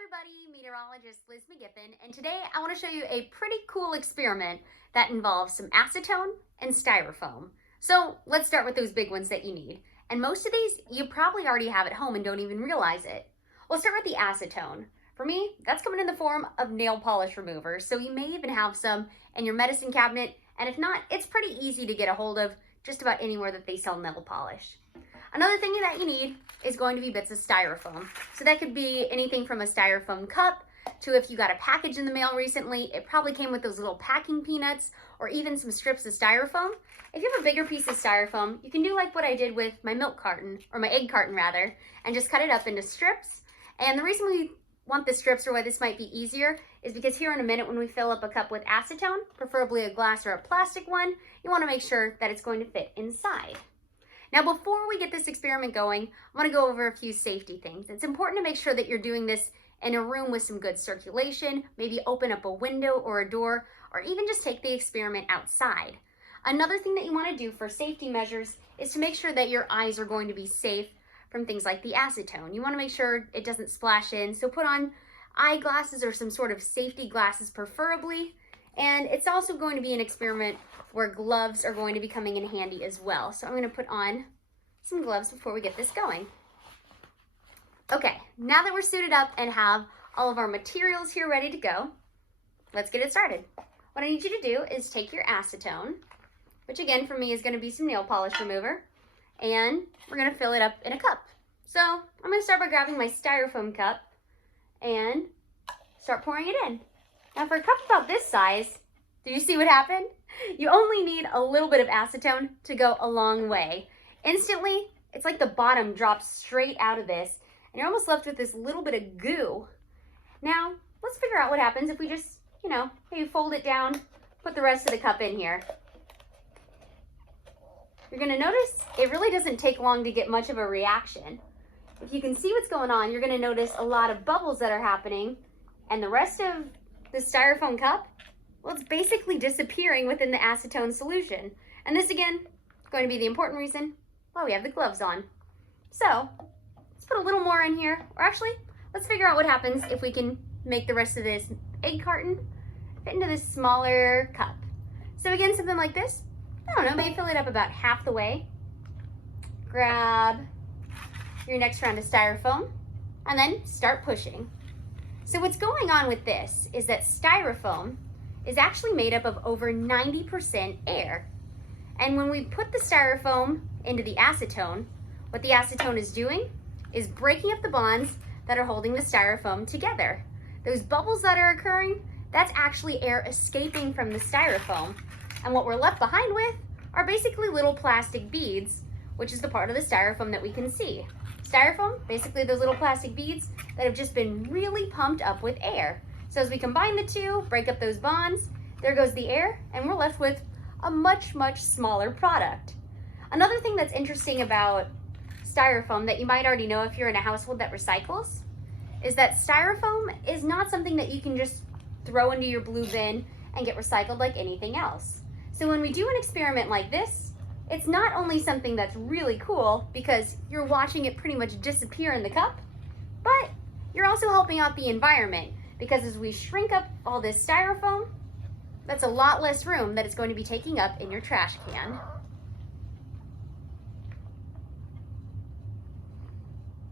everybody, meteorologist Liz McGiffin, and today I want to show you a pretty cool experiment that involves some acetone and styrofoam. So let's start with those big ones that you need. And most of these you probably already have at home and don't even realize it. We'll start with the acetone. For me, that's coming in the form of nail polish removers, so you may even have some in your medicine cabinet, and if not, it's pretty easy to get a hold of just about anywhere that they sell nail polish. Another thing that you need is going to be bits of styrofoam. So that could be anything from a styrofoam cup to, if you got a package in the mail recently, it probably came with those little packing peanuts or even some strips of styrofoam. If you have a bigger piece of styrofoam, you can do like what I did with my milk carton, or my egg carton rather, and just cut it up into strips. And the reason we want the strips, or why this might be easier, is because here in a minute when we fill up a cup with acetone, preferably a glass or a plastic one, you want to make sure that it's going to fit inside. Now, before we get this experiment going, I want to go over a few safety things. It's important to make sure that you're doing this in a room with some good circulation, maybe open up a window or a door, or even just take the experiment outside. Another thing that you want to do for safety measures is to make sure that your eyes are going to be safe from things like the acetone. You want to make sure it doesn't splash in, so put on eyeglasses or some sort of safety glasses preferably. And it's also going to be an experiment where gloves are going to be coming in handy as well. So I'm going to put on some gloves before we get this going. Okay, now that we're suited up and have all of our materials here ready to go, let's get it started. What I need you to do is take your acetone, which again for me is going to be some nail polish remover, and we're going to fill it up in a cup. So I'm going to start by grabbing my styrofoam cup and start pouring it in. Now for a cup about this size, do you see what happened? You only need a little bit of acetone to go a long way. Instantly, it's like the bottom drops straight out of this, and you're almost left with this little bit of goo. Now, let's figure out what happens if we just, maybe fold it down, put the rest of the cup in here. You're gonna notice it really doesn't take long to get much of a reaction. If you can see what's going on, you're gonna notice a lot of bubbles that are happening, and the rest of the styrofoam cup, well, it's basically disappearing within the acetone solution. And this, again, is going to be the important reason why we have the gloves on. So, let's put a little more in here. Or actually, let's figure out what happens if we can make the rest of this egg carton fit into this smaller cup. So again, something like this. I don't know, maybe fill it up about half the way. Grab your next round of styrofoam, and then start pushing. So what's going on with this is that styrofoam is actually made up of over 90% air. And when we put the styrofoam into the acetone, what the acetone is doing is breaking up the bonds that are holding the styrofoam together. Those bubbles that are occurring, that's actually air escaping from the styrofoam. And what we're left behind with are basically little plastic beads, which is the part of the styrofoam that we can see. Styrofoam, basically those little plastic beads that have just been really pumped up with air. So as we combine the two, break up those bonds, there goes the air, and we're left with a much, much smaller product. Another thing that's interesting about styrofoam that you might already know if you're in a household that recycles is that styrofoam is not something that you can just throw into your blue bin and get recycled like anything else. So when we do an experiment like this, it's not only something that's really cool because you're watching it pretty much disappear in the cup, but you're also helping out the environment because as we shrink up all this styrofoam, that's a lot less room that it's going to be taking up in your trash can.